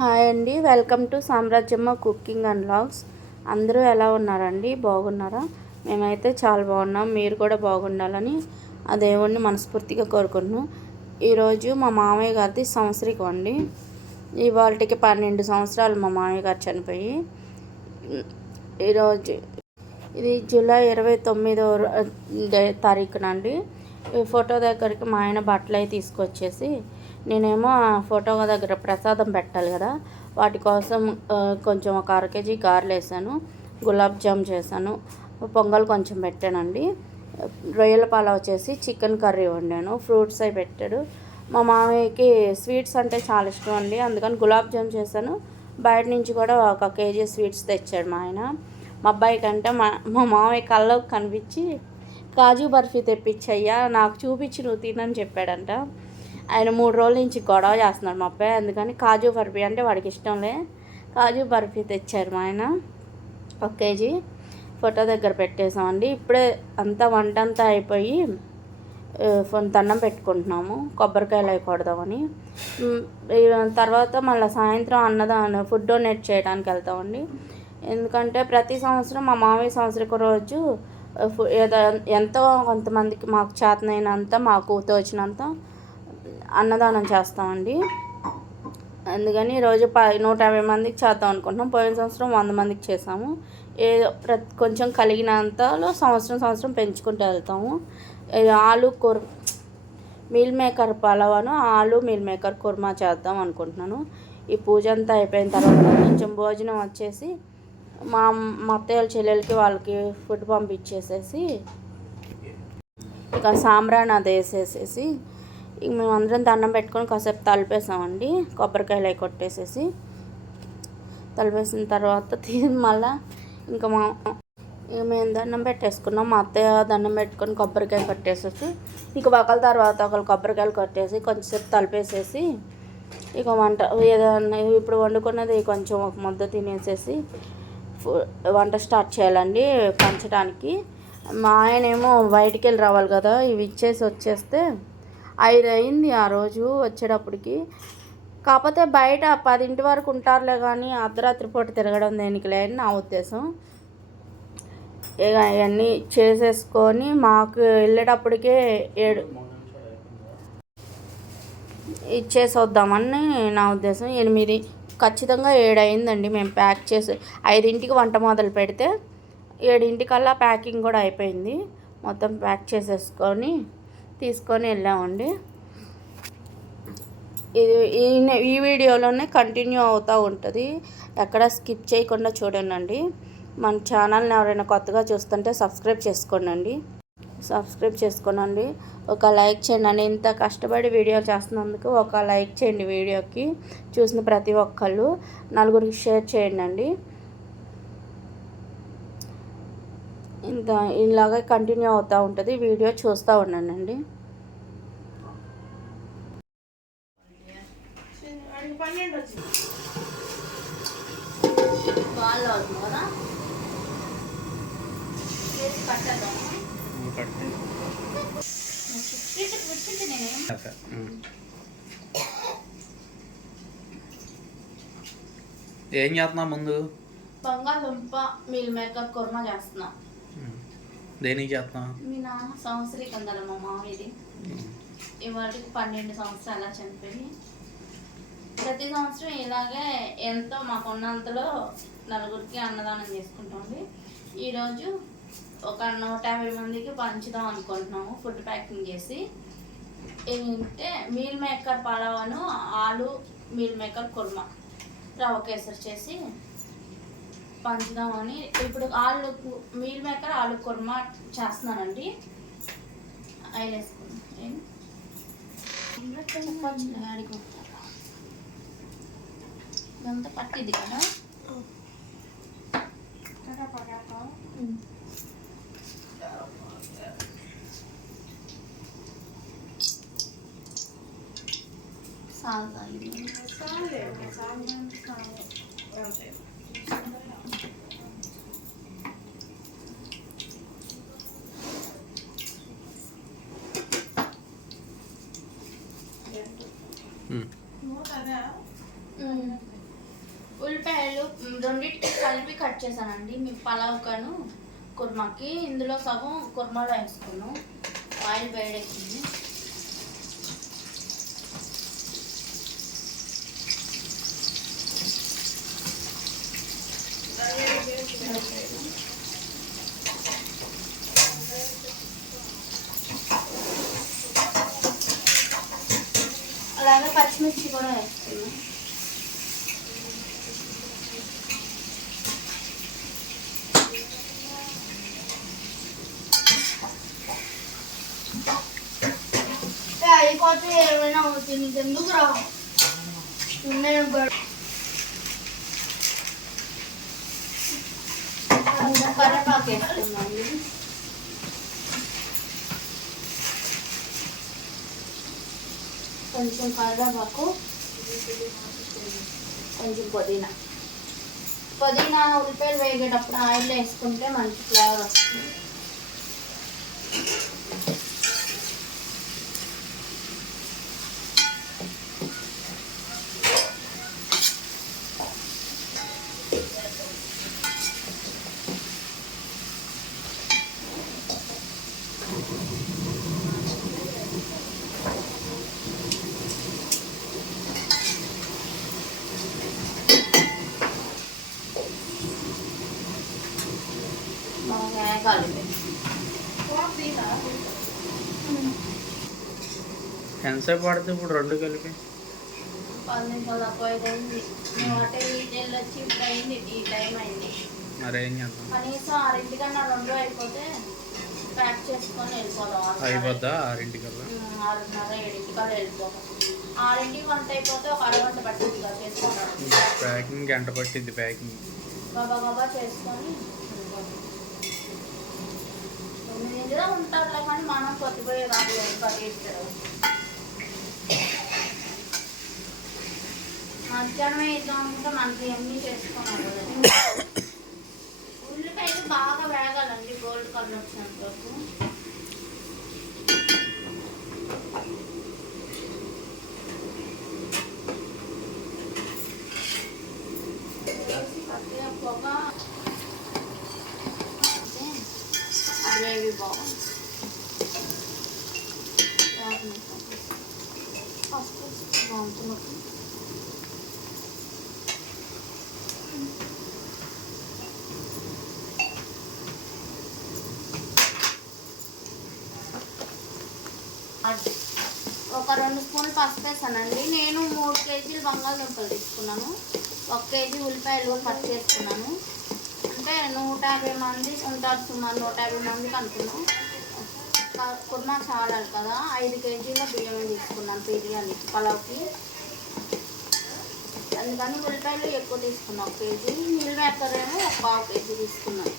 Hi అండి, welcome to Samrajyamma cooking and vlogs. అందరూ ఎలా ఉన్నారండి? బాగున్నారా? మేమైతే చాలా బాగున్నాం. మీరు కూడా బాగుండాలని ఆ దేవుణ్ణి మనస్ఫూర్తిగా కోరుకుంటున్నాం. ఈరోజు మా మామయ్య గారిది సంవత్సరికం అండి. ఇవాళకి 12 సంవత్సరాలు మా మామయ్య గారు చనిపోయి. ఈరోజు ఇది జూలై 29వ తారీఖునండి. ఈ ఫోటో దగ్గరికి మా ఆయన బట్టలు అవి తీసుకొచ్చేసి నేనేమో ఫోటో దగ్గర ప్రసాదం పెట్టాలి కదా, వాటి కోసం కొంచెం ఒక 1/2 kg గారెలు వేసాను, గులాబ్ జామ్ చేశాను, పొంగల్ కొంచెం పెట్టానండి. రొయ్యల పలావ్ చేసి చికెన్ కర్రీ వండాను, ఫ్రూట్స్ అవి పెట్టాడు. మా మామయ్యకి స్వీట్స్ అంటే చాలా ఇష్టం అండి, అందుకని గులాబ్ జామ్ చేశాను. బయట నుంచి కూడా 1 kg స్వీట్స్ తెచ్చాడు మా ఆయన. మా అబ్బాయి కంటే మా మామయ్య కళ్ళకు కనిపించి కాజు బర్ఫీ తెప్పించయ్యా, నాకు చూపించి నువ్వు తినని చెప్పాడంట. ఆయన 3 రోజుల నుంచి గొడవ చేస్తున్నాడు మా అబ్బాయి, అందుకని కాజు బర్ఫీ అంటే వాడికి ఇష్టంలే, కాజు బర్ఫీ తెచ్చారు మా ఆయన 1 kg. ఫోటో దగ్గర పెట్టేసామండి. ఇప్పుడే అంతా వంట అంతా అయిపోయి దండం పెట్టుకుంటున్నాము, కొబ్బరికాయలు అవి కొడదామని. తర్వాత మళ్ళీ సాయంత్రం అన్నదానం ఫుడ్ డొనేట్ చేయడానికి వెళ్తామండి. ఎందుకంటే ప్రతి సంవత్సరం మా మామయ్య సంవత్సరం రోజు ఎంతో కొంతమందికి మాకు చేతనైనంత, మాకు తోచినంత అన్నదానం చేస్తామండి. అందుకని ఈరోజు 150 మందికి చేద్దాం అనుకుంటున్నాం. పోయిన సంవత్సరం 100 మందికి చేసాము. ఏదో కొంచెం కలిగినంతలో సంవత్సరం పెంచుకుంటూ వెళ్తాము. ఆలు మీల్ మేకర్ పలావను, ఆలు మీల్ మేకర్ కుర్మా చేద్దాం అనుకుంటున్నాను. ఈ పూజ అంతా అయిపోయిన తర్వాత కొంచెం భోజనం వచ్చేసి మా అత్తయ్య చెల్లెలకి వాళ్ళకి ఫుడ్ పంపించేసేసి ఇక సాంబ్రాణి అది వేసేసేసి ఇక మేము అందరం దండం పెట్టుకొని కాసేపు తలిపేసామండి. కొబ్బరికాయలు అవి కొట్టేసేసి తలిపేసిన తర్వాత మళ్ళీ ఇంకా మేము దండం పెట్టేసుకున్నాం. మా అత్తయ్య దండం పెట్టుకొని కొబ్బరికాయ కొట్టేసేసి ఇక ఒకళ్ళ తర్వాత ఒకళ్ళు కొబ్బరికాయలు కొట్టేసి కొంచెంసేపు తలిపేసేసి ఇక వంట ఏదన్నా ఇప్పుడు వండుకున్నది కొంచెం ఒక ముద్ద తినేసేసి వంట స్టార్ట్ చేయాలండి పంచడానికి. మా ఆయనేమో బయటికి వెళ్ళి రావాలి కదా, ఇవి ఇచ్చేసి వచ్చేస్తే 5 అయింది ఆ రోజు వచ్చేటప్పటికి. కాకపోతే బయట 10 వరకు ఉంటారులే కానీ అర్ధరాత్రి పూట తిరగడం దేనికిలే అని నా ఉద్దేశం. ఇక అవన్నీ చేసేసుకొని మాకు వెళ్ళేటప్పటికే 7 ఇచ్చేసి వద్దామని నా ఉద్దేశం. 8 ఖచ్చితంగా 7 అయిందండి. మేము ప్యాక్ చేసి 5కి వంట మొదలు పెడితే 7కల్లా ప్యాకింగ్ కూడా అయిపోయింది. మొత్తం ప్యాక్ చేసేసుకొని తీసుకొని వెళ్ళామండి. ఈ వీడియోలోనే కంటిన్యూ అవుతూ ఉంటుంది, ఎక్కడ స్కిప్ చేయకుండా చూడండి. మన ఛానల్ని ఎవరైనా కొత్తగా చూస్తుంటే సబ్స్క్రైబ్ చేసుకోనండి. ఒక లైక్ చేయండి. ఇంత కష్టపడి వీడియో చేస్తున్నందుకు ఒక లైక్ చేయండి. వీడియోకి చూసిన ప్రతి ఒక్కళ్ళు 4గురికి షేర్ చేయండి. ఇంత ఇలాగే కంటిన్యూ అవుతూ ఉంటుంది, వీడియో చూస్తూ ఉండండి. ఏం చేస్తున్నా ముందు? బంగాళదుంప మీల్ మేకర్ కుర్మా చేస్తున్నా. దేనికి చేస్తున్నా? మీ నాన్న సంవత్సరీకం కదా మా మామయ్యది. ఇవాటికి 12 సంవత్సరాలు చనిపోయి. ప్రతి సంవత్సరం ఇలాగే ఎంతో మాకున్నంతలో 4గురికి అన్నదానం చేసుకుంటామండి. ఈరోజు ఒక 150 మందికి పంచుదాం అనుకుంటున్నాము ఫుడ్ ప్యాకింగ్ చేసి. ఏంటంటే మీల్ మేకర్ పలావను, ఆలు మీల్ మేకర్ కుర్మా రవ్వ కేసరి చేసి పంచుదామని. ఇప్పుడు మీల్ మేకర్ ఆలు కుర్మా చేస్తున్నానండి. ఆయిల్ వేసుకున్నాం ఇదంతా పట్టింది కదా. ఉల్లిపాయలు రెండింటికి కలిపి కట్ చేశానండి. మీ పలావ్కను కుర్మాకి ఇందులో సగం కుర్మాలో వేసుకున్నాం. ఆయిల్ వేడెక్కింది. అలాగే పచ్చిమిర్చి కూడా వేస్తున్నాం. అయిపోతే ఏమైనా అవుతుంది, ఎందుకు రా కరివేపాకు వేస్తున్నాండి. కొంచెం కరివేపాకు, కొంచెం పుదీనా. ఉల్లిపాయలు వేగేటప్పుడు ఆయిల్ వేసుకుంటే మంచి ఫ్లేవర్ వస్తుంది. కలిపి ఎంతసేపు పడుతుంది ఇప్పుడు రెండు కలిపి? 10 నిమిషాలు తక్కువ అయింది. మేము అంటే వీటిల్లో వచ్చి ఇప్పుడు అయింది, ఈ టైం అయింది. మరి ఏం చేద్దాం? కనీసం 6:00కన్నా 2 అయిపోతే ప్యాక్ చేసుకొని వెళ్ళిపోదాం. అయిపోద్దా 6:00కల్లా? 6:30, 7:00కల్లా వెళ్ళిపోతాం. 6:00కి వంట అయిపోతే ఒక అరగంట పట్టిందిగా చేసుకున్నాం. ప్యాకింగ్ గంట పట్టింది. ప్యాకింగ్ గబా చేసుకొని నిజంగా ఉంటారులే, కానీ మనం కొద్దిపోయి రాలేదు పట్టిస్తారు. మధ్యాహ్నం వేద్దాం అనుకుంటే మనకి ఎన్ని చేసుకున్నాం కదా. ఉల్లిపాయలు బాగా వేగాలండి, గోల్డ్ కలర్ వచ్చినంత వరకు. పట్టిపోగా అవేవి బాగుంది. బాగుంటుంది. ఒక 2 స్పూన్లు పసుపు వేసానండి. నేను 3 కేజీలు బంగాళదుంపలు తీసుకున్నాను. 1 కేజీ ఉల్లిపాయలు కట్ చేసుకున్నాను. అంటే 150 మంది ఉంటారు, సుమారు 150 మందికి అనుకున్నాం. కుర్మా చాలాలి కదా, 5 కేజీల బియ్యమే తీసుకున్నాను బిర్యానీ పలావ్కి. అందుకని ఉల్లిపాయలు ఎక్కువ తీసుకున్నాం. 1 కేజీ. మిల్ మేకర్ ఏమో 1/2 కేజీ తీసుకున్నాను.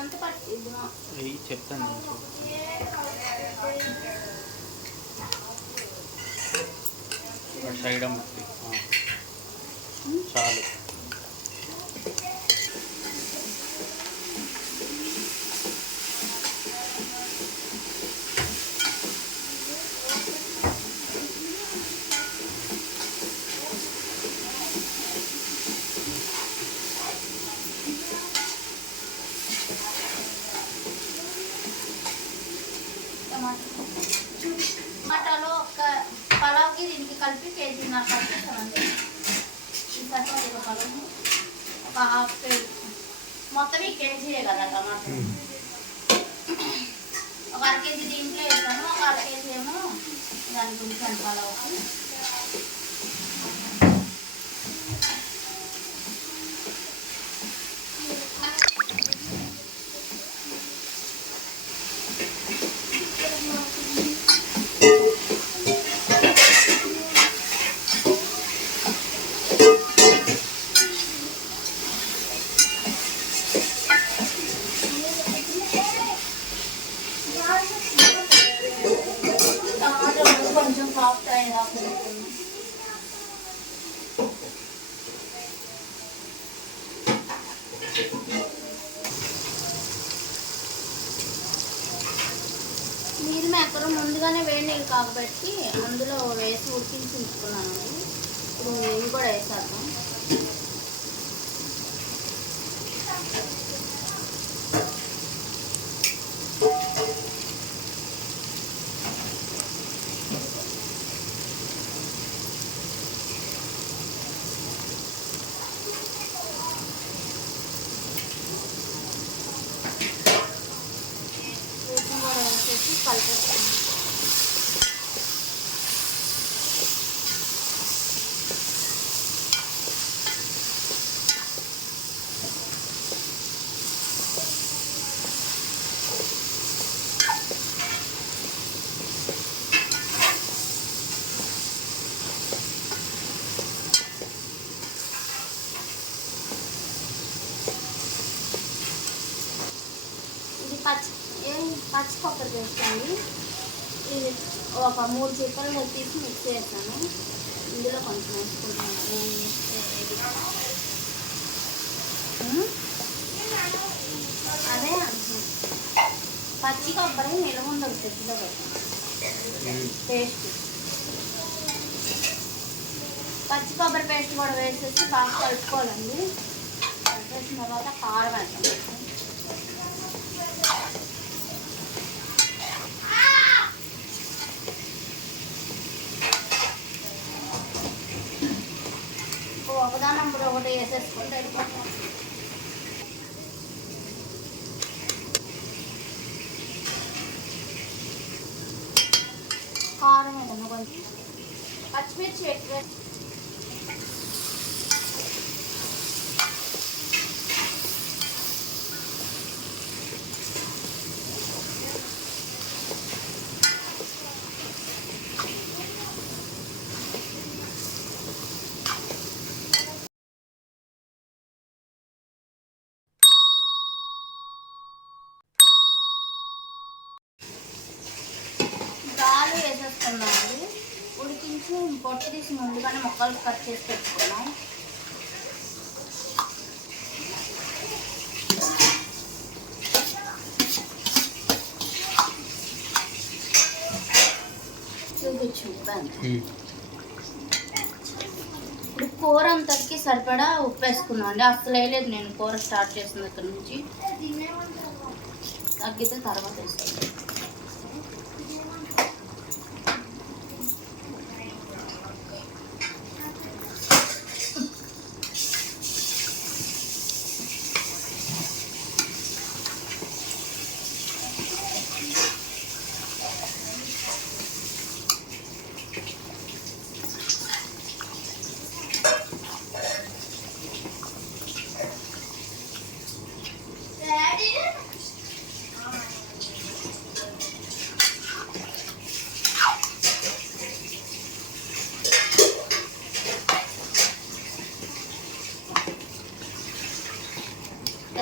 ఎంత పట్టింది చెప్తాను. సైడ్ అమ్మకి చాలు. టమాటాలో ఒక పలావ్కి దీనికి కలిపి కేజీ నాకు కలిపిస్తానండి. ఈ సరిపడి పలావ్ ఒక 1/2 కేజీ, మొత్తం ఈ కేజీయే కదా టమాటా. ఒక 1/2 కేజీ దీంట్లో వేస్తాను, ఒక 1/2 కేజీ ఏమో దానికి ఉంచాను పలావ్కి. టమాటో ముందుగానే వేడి నీళ్ళు కాకబెట్టి అందులో వేసి ఉడికించి ఉంచుకున్నానండి. ఇప్పుడు ఇవి కూడా వేసేద్దాం. కూడా వేసేసి కలిపేస్తాం. ఇది పచ్చి కొబ్బరి పేస్ట్ అండి. ఇది ఒక 3 చిప్పలు తీసి మిక్స్ చేస్తాను. ఇందులో కొంచెం వేసుకుంటాను. అదే అంటున్నాను, పచ్చి కొబ్బరి నిల్వ ఉండదు ఫ్రిడ్జ్లో పెట్టాను. పేస్ట్ పచ్చి కొబ్బరి పేస్ట్ కూడా వేసేసి బాగా కలుపుకోవాలండి. కలిపేసిన తర్వాత కారం వేస్తాం. ఒకదానంబర్ ఒకటి వేసేసుకుంటే వెళ్ళిపోతాం. కారం ఏదన్నా కొంచెం పచ్చిమిర్చి ఎక్కువ దాలు వేసేసుకున్నామండి. ఉడికించి పొట్టు తీసి ముందుగానే ముక్కలు కట్ చేసి పెట్టుకున్నాం. ఇప్పుడు కూర అంతకి సరిపడా ఉప్పు వేసుకున్నాం అండి. అసలు వేయలేదు నేను కూర స్టార్ట్ చేసిన దగ్గర నుంచి. తగ్గితే తర్వాత వేస్తాను.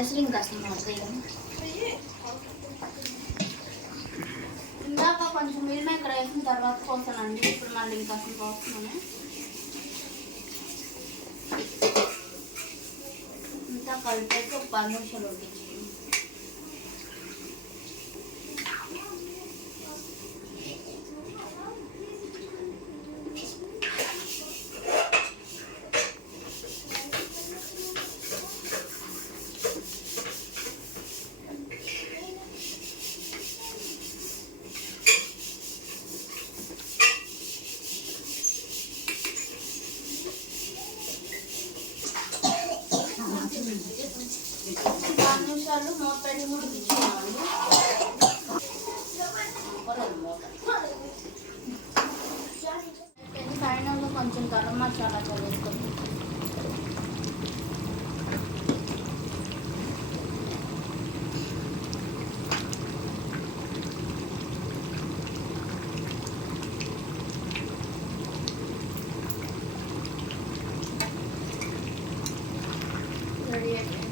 అసలు ఇంకా ఇందాక కొంచెం మిల్ మేకర్ వేసిన తర్వాత పోస్తానండి. ఇప్పుడు మళ్ళీ ఇంకా అసలు పోస్తున్నాను. ఇంత కలిపేసి ఒక 10 నిమిషాలు ఉడికించుకున్నాను. మూత పెట్టి ఉడికించుకోవాలి. ఫైనల్గా కొంచెం గరం మసాలా చల్లేసుకొని రెడీ అయిపోయింది.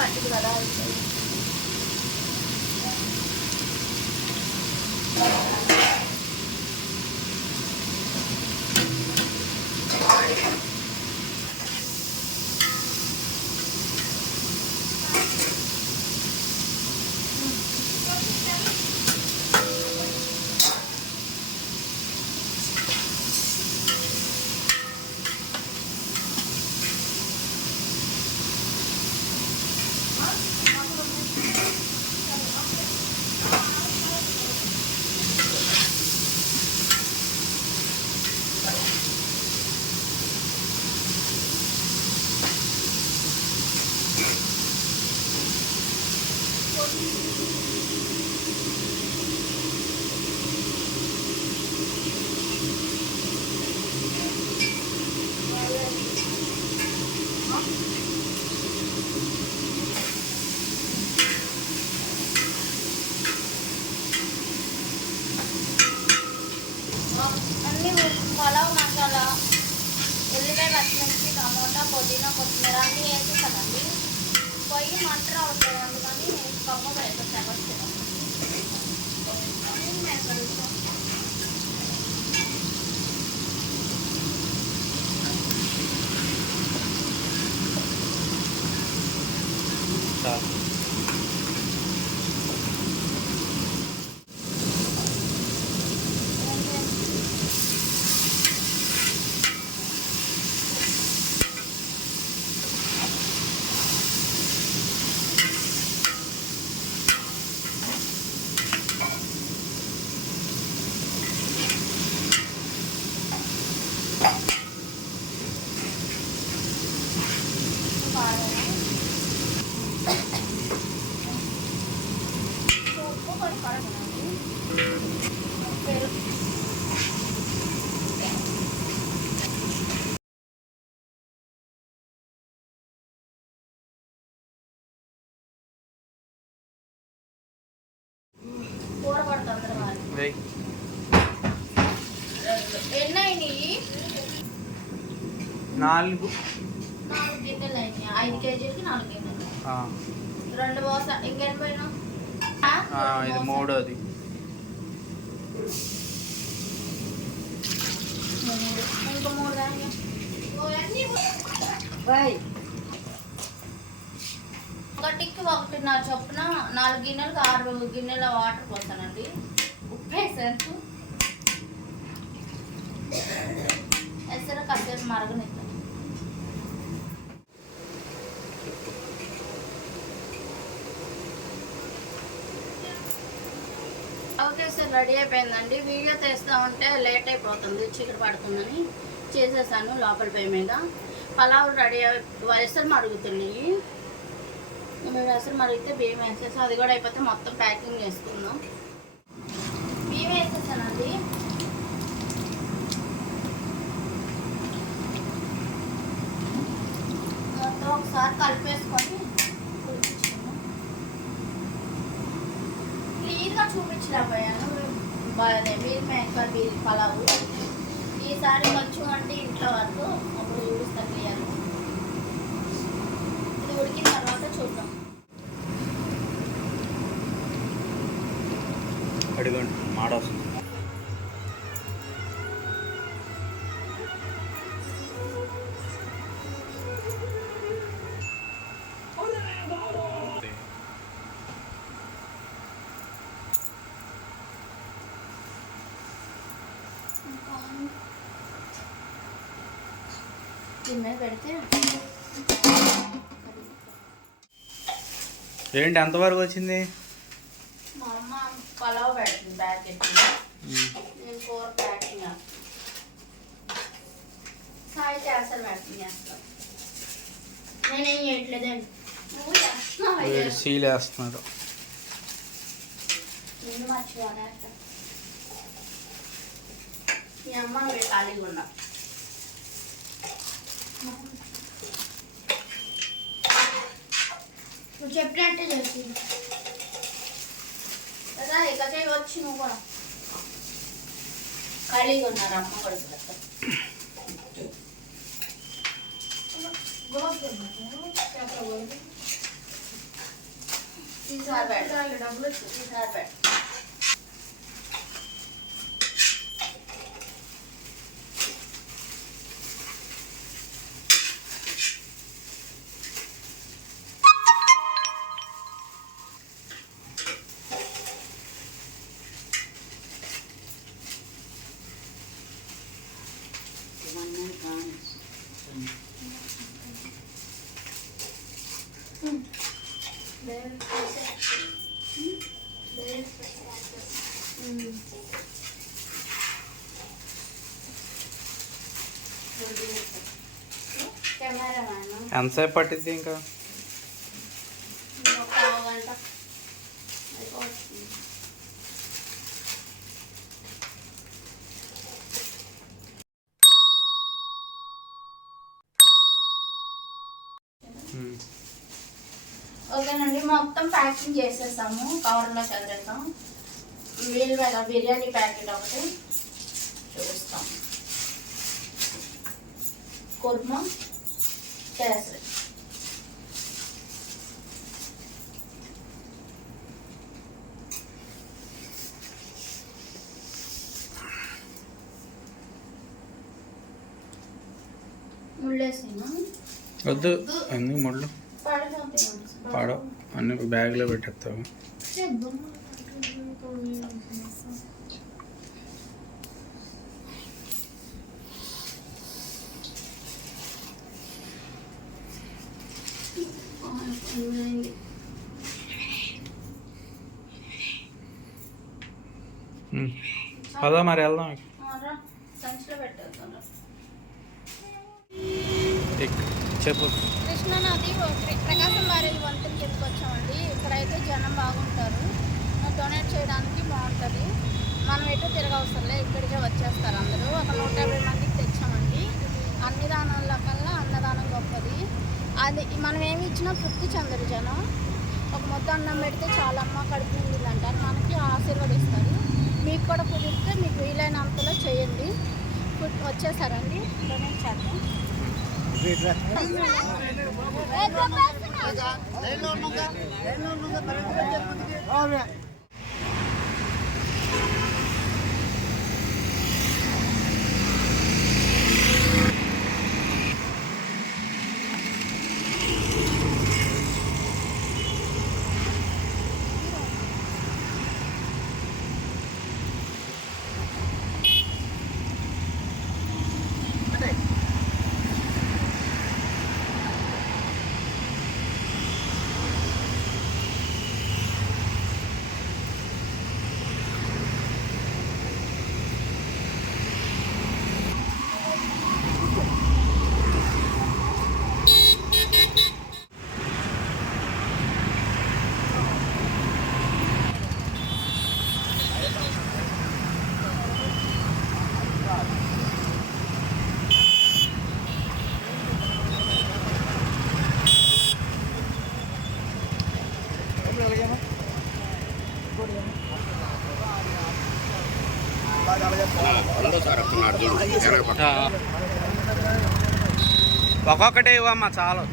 పట్టింది కదా. అన్నీ పలావ్ మసాలా, ఉల్లిపాయ, పచ్చిమిర్చి, టమోటా, పుదీనా, కొత్తిమీర అన్నీ వేసేసానండి. పొయ్యి మంట రావట్లేదు, అందుకని కమ్మ వేసేసాను. కూర పడుతుంది మరి. ఎన్ని అయినాయి? 4 గిన్నెలు అయినాయి. 5 కేజీలకి 4 గిన్నెలు. 2 బోస. ఇంకేం పోయినా? ఇది 3ది. ఇంకా 3 దాని ఒకటికి 1.5 చొప్పున 4 గిన్నెలకు 6 గిన్నెల వాటర్ పోస్తానండి. ఉప్పు వేసాను. ఎసరు కాసేపు మరగనిస్తాను. ఓకే సార్, రెడీ అయిపోయిందండి. వీడియో తీస్తూ ఉంటే లేట్ అయిపోతుంది, చీకటి పడుతుందని చేసేసాను లోపల పొయ్యి మీద. పలావ్ రెడీ ఎసరు మరుగుతున్నాయి. ఎసరు మరిగితే బియ్యం వేసేసాం. అది కూడా అయిపోతే మొత్తం ప్యాకింగ్ చేసుకుందాం. బియ్యం వేసేసానండి. మొత్తం ఒకసారి కలిపేసుకొని క్లీన్గా చూపించలేకపోయాను. మీరు మేకర్ బీర్ పలావు ఈసారి కొంచెం అంటే ఇంట్లో వరకు అప్పుడు చూపిస్తా క్లియర్. ఇది ఉడికిన తర్వాత చూద్దాం. అడిగండి మాట వస్తుంది. గిన్నె పెడితే ఏంటి ఎంతవరకు వచ్చింది? మా అమ్మ పలావ్ పెడుతుంది ప్యాకెట్. నేను కూర ప్యాకింగ్ సాయి చేస్తాను పెడుతుంది. చేస్తాను నేనేం చేయట్లేదండి. నువ్వు చేస్తున్నావు. సీల్ వేస్తున్నాడు. నేను మర్చిపోయాను. మీ అమ్మ నువ్వు ఖాళీగా ఉన్నావు. నువ్వు చెప్పినట్టే చేసింది కదా. ఇకకే వచ్చి నువ్వు కూడా ఖాళీగా ఉన్నారు అమ్మ కొడుకు. ఈసారి పెట్ట ఈసారి పెట్ట ఎంతసేపు పట్టిద్ది ఇంకా? పావుగంట. ఓకేనండి, మొత్తం ప్యాకింగ్ చేసేసాము, కవర్లో చదివేస్తాం. వీలుగా బిర్యానీ ప్యాకెట్ ఒకటి చూపిస్తాం. కుర్మా, కేసరి, ముళ్ళేసేనా? వద్దు, ఎందుకు ముళ్ళు పడతాయి. పాడవు, అన్ని బ్యాగ్లో పెట్టేస్తావు. అదా మరి వెళ్దాం. సంచిలో పెట్టేద్దాం. చెప్పు. కృష్ణానది ప్రకాశం బ్యారేజ్ వంతెన కిందకి వచ్చామండి. ఇక్కడైతే జనం బాగుంటారు, డొనేట్ చేయడానికి బాగుంటుంది. మనం ఎటు తిరగవసరంలే, ఇక్కడికే వచ్చేస్తారు అందరూ. ఒక 150 మందికి తెచ్చామండి. అన్ని దానాల కల్లా అన్నదానం గొప్పది. అది మనం ఏమి ఇచ్చినా తృప్తి చెందరు జనం. ఒక మొత్తం అన్నం పెడితే చాలా అమ్మ కడుపు నిండింది అంటారు, మనకి ఆశీర్వదిస్తారు. మీకు కూడా కుదిరితే మీకు వీలైనంతలో చేయండి. వచ్చేసారండి, డొనేట్ చేద్దాం. ఒక్కొక్కటే ఇవ్వమ్మా చాలు.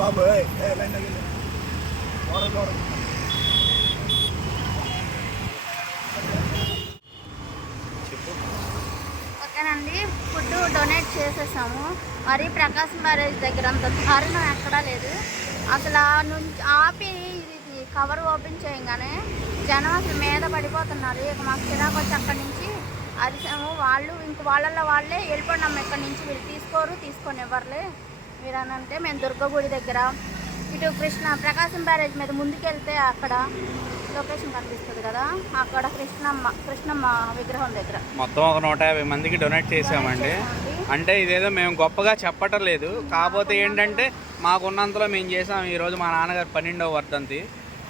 బాబు ఓకేనండి, ఫుడ్ డొనేట్ చేసేసాము. మరి ప్రకాశం బ్యారేజ్ దగ్గర అంత దారుణం ఎక్కడా లేదు. అసలు ఆపి ఇది కవర్ ఓపెన్ చేయగానే జనం అసలు మీద పడిపోతున్నారు. ఇక మాకు చిరాకు వచ్చి అక్కడి నుంచి అరిసాము. వాళ్ళు ఇంక వాళ్ళే వెళ్ళిపోయినాము ఇక్కడి నుంచి. వీళ్ళు తీసుకొని ఇవ్వర్లే మీరు అని అంటే మేము దుర్గగుడి దగ్గర ఇటు ప్రకాశం బ్యారేజ్ మీద ముందుకెళ్తే అక్కడ లొకేషన్ కనిపిస్తుంది కదా, అక్కడ కృష్ణమ్మ విగ్రహం దగ్గర మొత్తం ఒక 150 మందికి డొనేట్ చేసామండి. అంటే ఇదేదో మేము గొప్పగా చెప్పటం లేదు, కాకపోతే ఏంటంటే మాకున్నంతలో మేము చేసాం. ఈరోజు మా నాన్నగారు 12వ వర్ధంతి,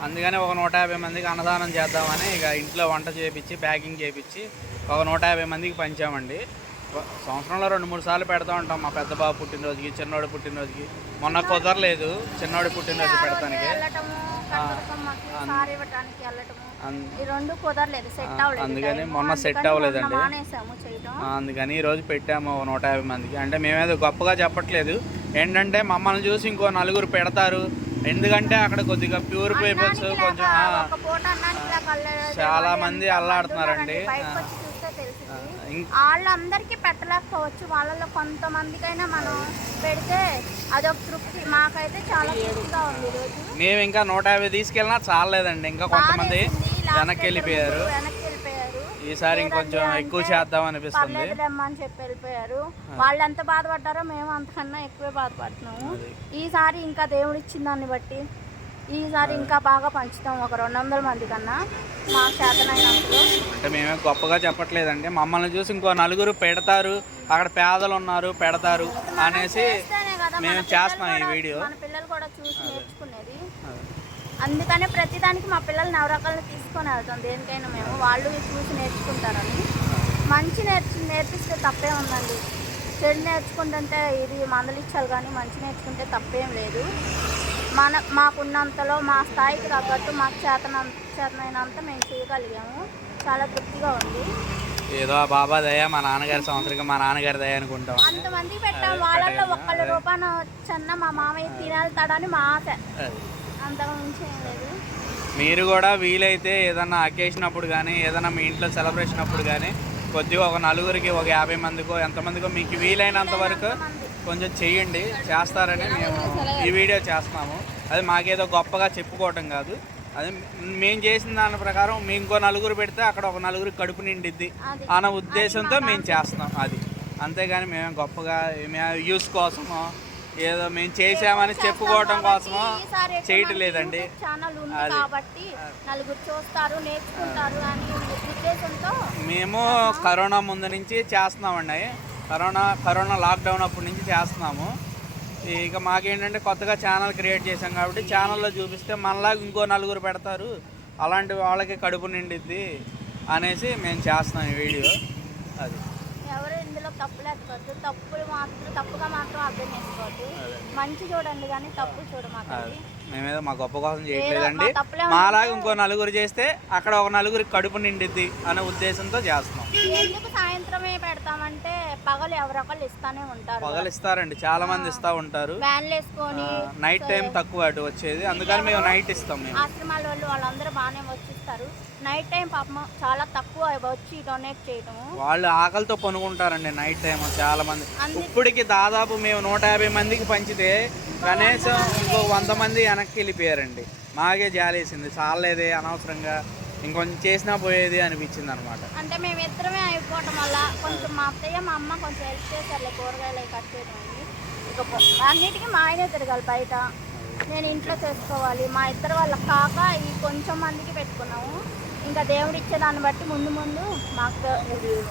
అందుకని ఒక 150 మందికి అన్నదానం చేద్దామని ఇక ఇంట్లో వంట చేపించి ప్యాకింగ్ చేపించి ఒక 150 మందికి పంచామండి. సంవత్సరంలో 2-3 సార్లు పెడతా ఉంటాం. మా పెద్ద బాబు పుట్టినరోజుకి, చిన్నోడి పుట్టినరోజుకి. మొన్న కుదరలేదు చిన్నోడి పుట్టినరోజు పెడతానికి, అందుకని మొన్న సెట్ అవ్వలేదండి. అందుకని ఈరోజు పెట్టాము 150 మందికి. అంటే మేమేదో గొప్పగా చెప్పట్లేదు, ఏంటంటే మమ్మల్ని చూసి ఇంకో నలుగురు పెడతారు. ఎందుకంటే అక్కడ కొద్దిగా ప్యూర్ పీపుల్స్ కొంచెం చాలా మంది అల్లాడుతున్నారండి. వాళ్ళందరికీ పెట్టలేకపోవచ్చు, వాళ్ళలో కొంతమందికైనా మనం పెడితే అదొక తృప్తి. మాకైతే చాలా తృప్తిగా ఉంది ఈరోజు. మేము ఇంకా 150 తీసుకెళ్ళినా చాలేదండి, ఇంకా కొంతమంది వెనక్కి వెళ్ళిపోయారు. ఈసారి ఇంకొంచెం ఎక్కువ చేద్దాం అనిపిస్తుంది. అని చెప్పి వెళ్ళిపోయారు. వాళ్ళు ఎంత బాధపడ్డారో మేము అంతకన్నా ఎక్కువే బాధపడుతున్నాము. ఈసారి ఇంకా దేవుడు ఇచ్చిన దాన్ని బట్టి ఈసారి ఇంకా బాగా పంచుతాం, ఒక 200 మంది కన్నా మా చేతనైనంతలో. అంటే మేమే గొప్పగా చెప్పట్లేదండి, మమ్మల్ని చూసి ఇంకో నలుగురు పెడతారు, అక్కడ పేదలు ఉన్నారు పెడతారు అనేసి మేము చేస్తున్నాం ఈ వీడియో. మన పిల్లలు కూడా చూసి నేర్చుకునేది, అందుకనే ప్రతిదానికి మా పిల్లలు నవరకాలను తీసుకొని వెళ్తాం. దేనికైనా మేము వాళ్ళు చూసి నేర్చుకుంటారని. మంచి నేర్పిస్తే తప్పే ఉందండి. చెడు నేర్చుకుంటుంటే ఇది మందలిచ్చాలి, కానీ మంచి నేర్చుకుంటే తప్పేం లేదు. మాకున్నంతలో మా స్థాయికి తగ్గట్టు మాకు చేతనైనంత మేము చేయగలిగాము. చాలా తృప్తిగా ఉంది. ఏదో ఆ బాబా దయ, మా నాన్నగారి సంవత్సరం మా నాన్నగారి దయ అనుకుంటాం. అంతమంది పెట్టాం, వాళ్ళల్లో ఒక్కళ్ళ రూపాయలు వచ్చన్న మా మామయ్య తినేస్తాడని మా ఆశ, అంతకు మించి ఏం లేదు. మీరు కూడా వీలైతే ఏదైనా అకేషన్ అప్పుడు కానీ ఏదైనా మీ ఇంట్లో సెలబ్రేషన్ అప్పుడు కానీ కొద్దిగా ఒక నలుగురికి, ఒక 50 మందికో ఎంతమందికో మీకు వీలైనంత వరకు కొంచెం చెయ్యండి. చేస్తారని మేము ఈ వీడియో చేస్తున్నాము. అది మాకేదో గొప్పగా చెప్పుకోవటం కాదు, అది మేము చేసిన దాని ప్రకారం మీ ఇంకో నలుగురు పెడితే అక్కడ ఒక నలుగురు కడుపు నిండిద్ది అన్న ఉద్దేశంతో మేము చేస్తున్నాం. అది అంతేగాని మేము గొప్పగా యూస్ కోసమో ఏదో మేము చేసామని చెప్పుకోవడం కోసమో చేయటం లేదండి. మేము కరోనా ముందు నుంచి చేస్తున్నామండి. కరోనా లాక్డౌన్ అప్పటి నుంచి చేస్తున్నాము. ఇక మాకేంటంటే కొత్తగా ఛానల్ క్రియేట్ చేసాం కాబట్టి ఛానల్లో చూపిస్తే మనలాగా ఇంకో నలుగురు పెడతారు, అలాంటి వాళ్ళకి కడుపు నిండిద్ది అనేసి మేము చేస్తున్నాం ఈ వీడియో. అది ఎవరు ఇందులో తప్పు లేకపోతే తప్పుగా మాత్రం అర్థం చేసుకోవద్దు. మంచి చూడండి కానీ తప్పు చూడమాకండి. మేమేదో మా గొప్ప కోసం చేయట్లేదండి, మాలాగా ఇంకో నలుగురు చేస్తే అక్కడ ఒక నలుగురికి కడుపు నిండిద్ది అనే ఉద్దేశంతో చేస్తున్నాం. ఎందుకు సాయంత్రమే పెడతామంటే పగలు ఎవరొకళ్ళు ఇస్తానే ఉంటారు. పగలు ఇస్తారండి, చాలా మంది ఇస్తా ఉంటారు. వ్యాన్లు వేసుకొని నైట్ టైం తక్కువ అటు వచ్చేది, అందుకని మేము నైట్ ఇస్తాం. ఆశ్రమాల వాళ్ళందరూ బాగానే వచ్చిస్తారు. నైట్ టైం పాపం చాలా తక్కువ వచ్చి డొనేట్ చేయటము. వాళ్ళు ఆకలితో పనుకుంటారండి నైట్ టైం చాలా మంది. ఇప్పటికి దాదాపు మేము 150 మందికి పంచితే కనీసం ఇంకో 100 మంది వెనక్కి వెళ్ళిపోయారండి. మాకే జాలేసింది, చాలేదే అనవసరంగా ఇంకొంచెం చేసినా పోయేది అనిపించింది అనమాట. అంటే మేము ఇద్దరమే అయిపోవటం వల్ల కొంచెం మా అత్తయ్య మా అమ్మ కొంచెం హెల్ప్ చేశారు, కూరగాయలు కట్ చేయడం. ఇక అన్నిటికీ మా ఆయనే తిరగాలి బయట, నేను ఇంట్లో చేసుకోవాలి. మా ఇద్దరు వాళ్ళకి కాక ఈ కొంచెం మందికి పెట్టుకున్నాము. ఇంకా దేవుడు ఇచ్చే దాన్ని బట్టి ముందు మాకు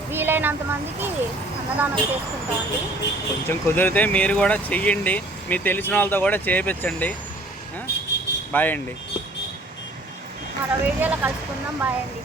వీలైనంత మందికి అన్నదానం చేసుకుంటామండి. కొంచెం కుదిరితే మీరు కూడా చెయ్యండి, మీకు తెలిసిన వాళ్ళతో కూడా చేయించండి. బాయ్ అండి. మరో వీడియోలో కలుసుకుందాం. బాయ్ అండి.